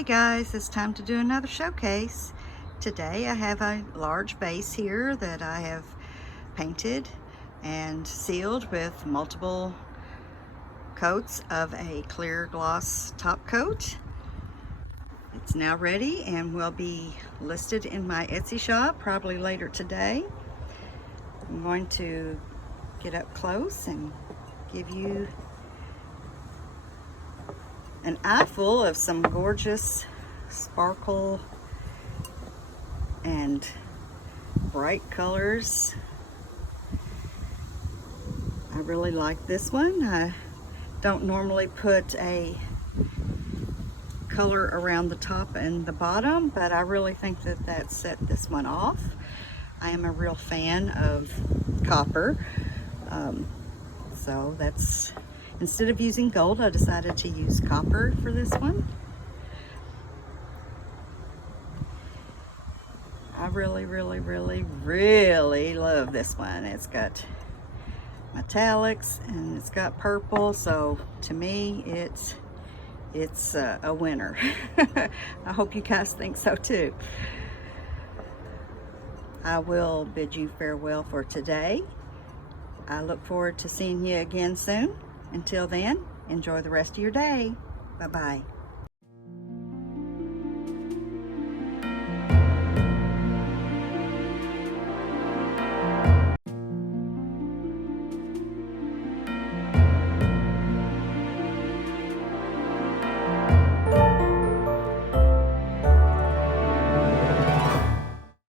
Hey guys, it's time to do another showcase. Today I have a large vase here that I have painted and sealed with multiple coats of a clear gloss top coat. It's now ready and will be listed in my Etsy shop probably later today. I'm going to get up close and give you an eyeful of some gorgeous sparkle and bright colors. I really like this one. I don't normally put a color around the top and the bottom, but I really think that set this one off. I am a real fan of copper, so that's, instead of using gold, I decided to use copper for this one. I really love this one. It's got metallics and it's got purple, so to me it's a winner. I hope you guys think so too. I will bid you farewell for today. I look forward to seeing you again soon. Until then, enjoy the rest of your day. Bye-bye.